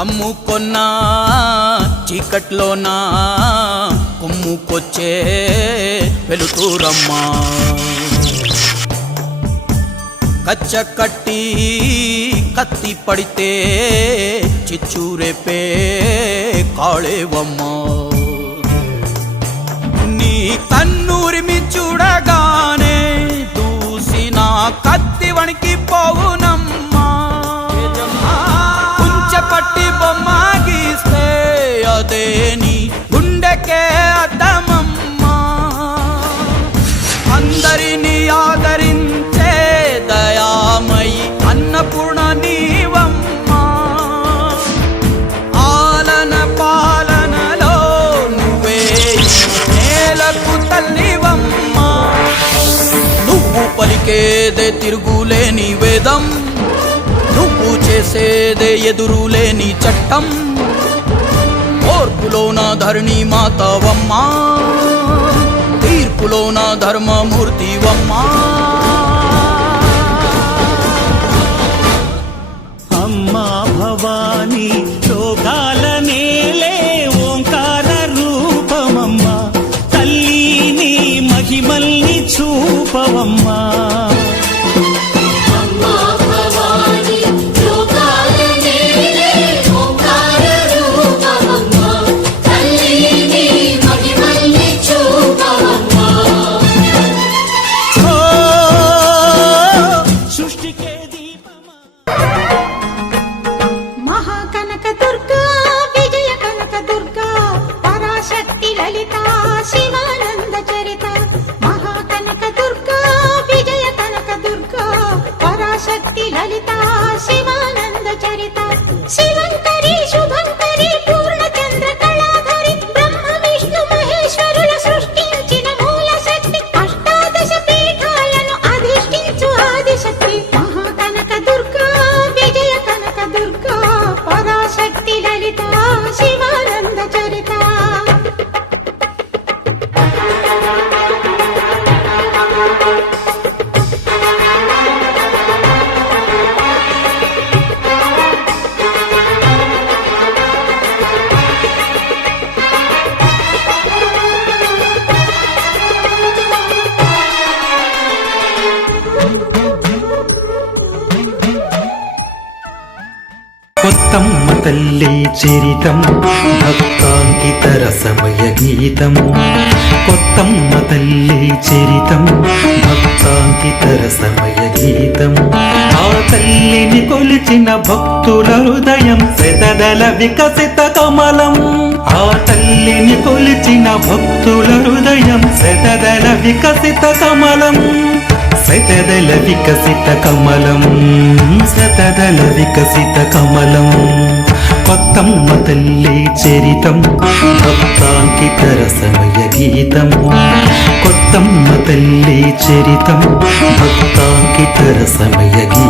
కమ్ముకొన్నా చీకట్లోనా కుమ్ముకొచ్చే వెలుతురమ్మా. కచ్చ కట్టి కత్తి పడితే చిచ్చూరేపే కాళేవమ్మా నీ కన్నూరిమి చూడగానే దూసిన కత్తి వణికి పోవునమ్మా నీ గుండెకే అద్దమమ్మా అందరినీ ఆదరించే దయామయి అన్నపూర్ణ నీవమ్మ. ఆలన పాలనలో నువ్వే నేలకు తల్లివమ్మ. నువ్వు పలికేదే తిరుగులేని వేదం. నువ్వు చేసేదే ఎదురులేని చట్టం. ఓర్పులోన ధరణి మాతవమ్మా. తీర్పులోన ధర్మమూర్తివమ్మా. అమ్మా భవానీ లోకాల నేలే ఓంకార రూపమమ్మా. తల్లి నీ మహిమల్ని చూపవమ్మా. లలిత శివానంద చరిత మహాకనక దుర్గా విజయ కనక దుర్గా పరాశక్తి లలిత శివ కొత్తమ్మ తల్లి చరితం భక్తాంకిత రసమయ గీతము కొత్తమ్మ తల్లి చరితం భక్తాంకిత రసమయ గీతము ఆ తల్లిని కొలిచిన భక్తుల హృదయం శతదల వికసిత కమలం. ఆ తల్లిని కొలిచిన భక్తుల హృదయం శతదల వికసిత కమలం. శతదల వికసిత కమలం శతదల వికసిత కమలం. కొత్తమ్మ తల్లి చరితం భక్తాంకిత రసమయ గీతం. కొత్తమ్మ తల్లి చరితం భక్తాంకిత రసమయ గీతం